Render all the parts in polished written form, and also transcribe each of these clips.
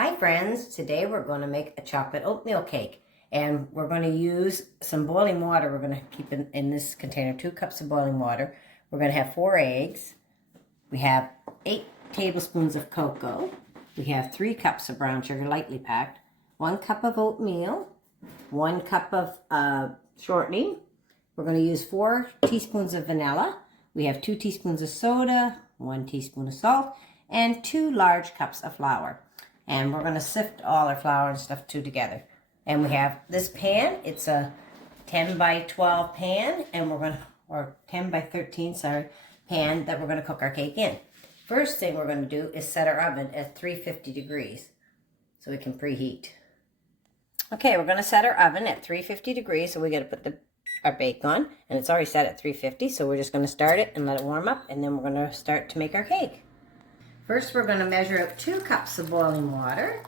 Hi friends, today we're going to make a chocolate oatmeal cake and we're going to use some boiling water. We're going to keep in this container 2 cups of boiling water. We're going to have 4 eggs. We have 8 tablespoons of cocoa. We have 3 cups of brown sugar lightly packed, 1 cup of oatmeal, 1 cup of shortening. We're going to use 4 teaspoons of vanilla. We have 2 teaspoons of soda, 1 teaspoon of salt, and 2 large cups of flour. And we're going to sift all our flour and stuff together. And we have this pan. It's a 10 by 12 pan, and we're going to, or 10 by 13, sorry, pan that we're going to cook our cake in. First thing we're going to do is set our oven at 350 degrees so we can preheat. Okay, we're going to set our oven at 350 degrees, so we got to put our bake on, and it's already set at 350, so we're just going to start it and let it warm up, and then we're going to start to make our cake. First, we're going to measure out 2 cups of boiling water.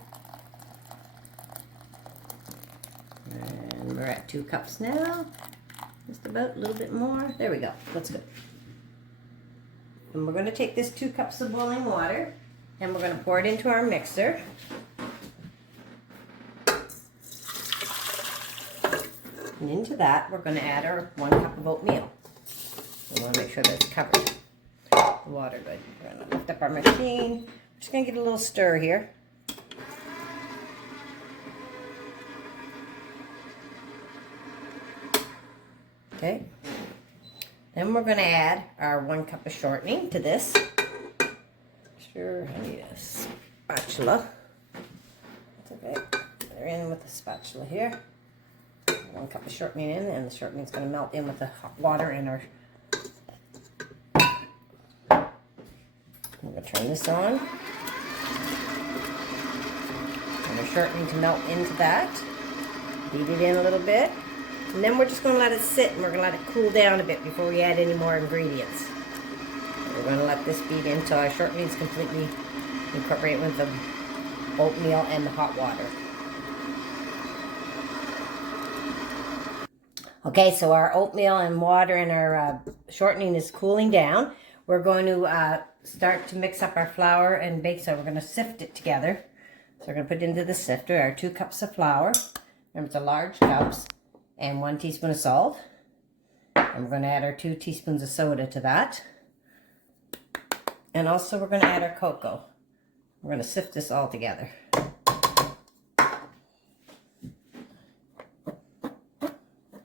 And we're at 2 cups now. Just about a little bit more. There we go. That's good. And we're going to take this 2 cups of boiling water and we're going to pour it into our mixer. And into that, we're going to add our 1 cup of oatmeal. We want to make sure that it's covered. The water good. We're going to lift up our machine. We're just going to give it a little stir here. Okay. Then we're going to add our 1 cup of shortening to this. Sure, I need a spatula. That's okay. Put her in with the spatula here. 1 cup of shortening in, and the shortening is going to melt in with the hot water in our. I'm going to turn this on. And our shortening to melt into that. Beat it in a little bit. And then we're just going to let it sit, and we're going to let it cool down a bit before we add any more ingredients. We're going to let this beat until our shortening is completely incorporated with the oatmeal and the hot water. Okay, so our oatmeal and water and our shortening is cooling down. We're going to start to mix up our flour and bake soda. We're going to sift it together. So we're going to put it into the sifter our 2 cups of flour. Remember, it's a large cups. And 1 teaspoon of salt. And we're going to add our 2 teaspoons of soda to that. And also we're going to add our cocoa. We're going to sift this all together.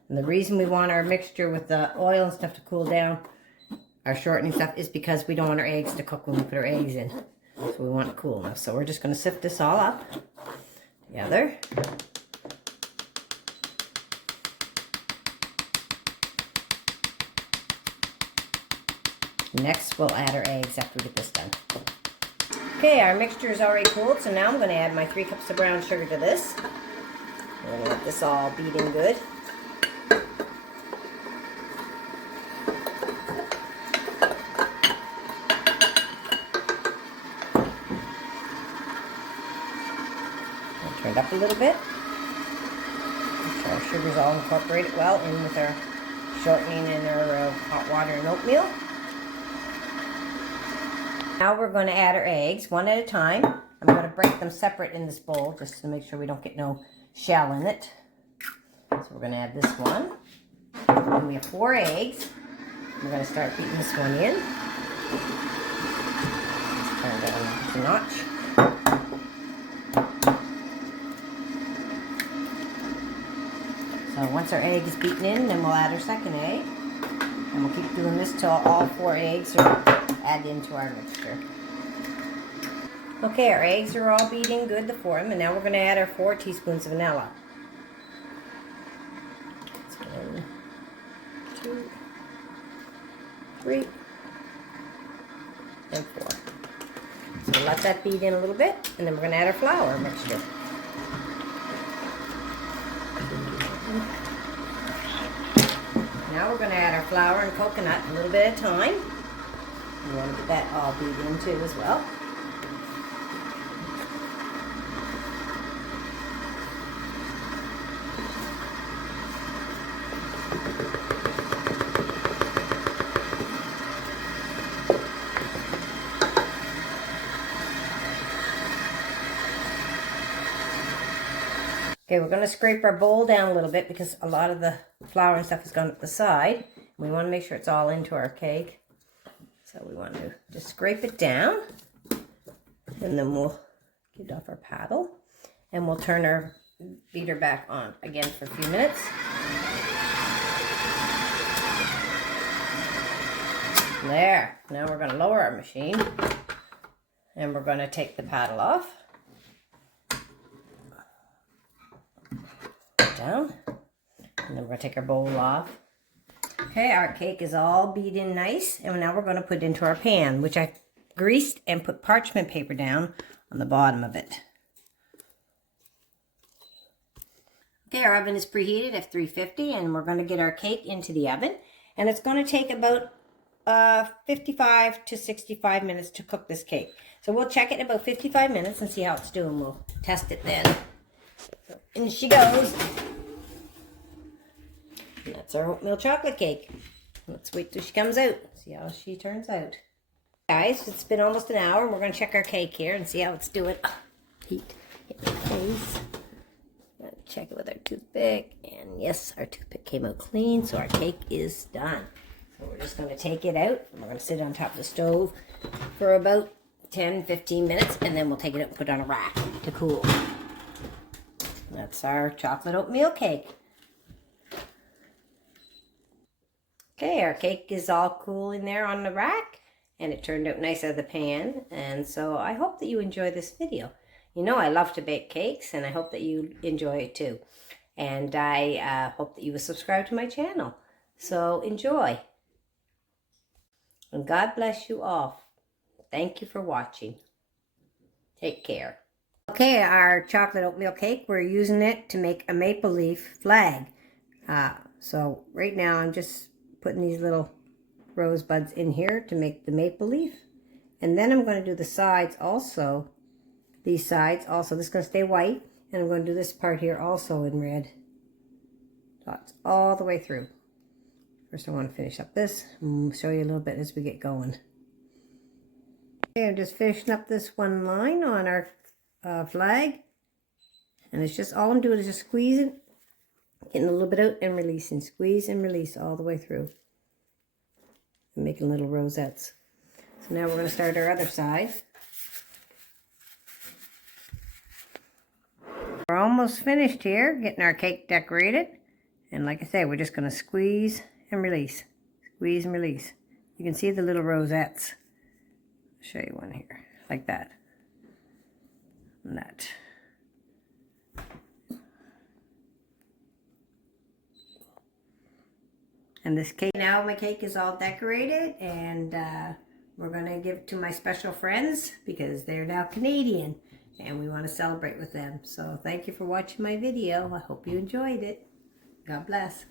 And the reason we want our mixture with the oil and stuff to cool down, our shortening stuff, is because we don't want our eggs to cook when we put our eggs in. So we want it cool enough. So we're just going to sift this all up together. Next, we'll add our eggs after we get this done. Okay, our mixture is already cooled, so now I'm going to add my 3 cups of brown sugar to this. We're going to let this all beat in good. Turn it up a little bit. Make sure our sugar's all incorporated well in with our shortening and our hot water and oatmeal. Now we're going to add our eggs one at a time. I'm going to break them separate in this bowl just to make sure we don't get no shell in it. So we're going to add this one. And we have 4 eggs. We're going to start beating this one in. Turn down just a notch. So once our egg is beaten in, then we'll add our second egg. And we'll keep doing this till all 4 eggs are added into our mixture. Okay, our eggs are all beating good, the 4 of them, and now we're going to add our 4 teaspoons of vanilla. 1, 2, 3, and 4. So we'll let that beat in a little bit, and then we're going to add our flour mixture. Now we're going to add our flour and coconut a little bit at a time. We want to get that all beat into as well. Okay, we're going to scrape our bowl down a little bit because a lot of the flour and stuff has gone up the side. We want to make sure it's all into our cake. So we want to just scrape it down. And then we'll get off our paddle. And we'll turn our beater back on again for a few minutes. There. Now we're going to lower our machine. And we're going to take the paddle off. Down. And then we're going to take our bowl off. Okay, our cake is all beat in nice. And now we're going to put it into our pan, which I greased and put parchment paper down on the bottom of it. Okay, our oven is preheated at 350 and we're going to get our cake into the oven. And it's going to take about 55 to 65 minutes to cook this cake. So we'll check it in about 55 minutes and see how it's doing. We'll test it then. So in she goes. And that's our oatmeal chocolate cake. Let's wait till she comes out. See how she turns out. Guys, it's been almost an hour and we're going to check our cake here and see how it's doing. Heat hit my face. Check it with our toothpick. And yes, our toothpick came out clean, so our cake is done. So we're just going to take it out and we're going to sit on top of the stove for about 10-15 minutes and then we'll take it out and put it on a rack to cool. That's our chocolate oatmeal cake. Okay, our cake is all cool in there on the rack and it turned out nice out of the pan. And so I hope that you enjoy this video. You know I love to bake cakes and I hope that you enjoy it too. And I hope that you will subscribe to my channel. So enjoy. And God bless you all. Thank you for watching. Take care. Okay, our chocolate oatmeal cake, we're using it to make a maple leaf flag. So right now I'm just putting these little rosebuds in here to make the maple leaf. And then I'm going to do the sides also. These sides also. This is going to stay white. And I'm going to do this part here also in red. Dots all the way through. First I want to finish up this. And show you a little bit as we get going. Okay, I'm just finishing up this one line on our flag. And it's just, all I'm doing is just squeezing. Getting a little bit out and releasing. Squeeze and release all the way through. And making little rosettes. So now we're going to start our other side. We're almost finished here, getting our cake decorated. And like I said, we're just going to squeeze and release. Squeeze and release. You can see the little rosettes. I'll show you one here. Like that. And that. And this cake, now my cake is all decorated and we're going to give it to my special friends because they're now Canadian and we want to celebrate with them. So thank you for watching my video. I hope you enjoyed it. God bless.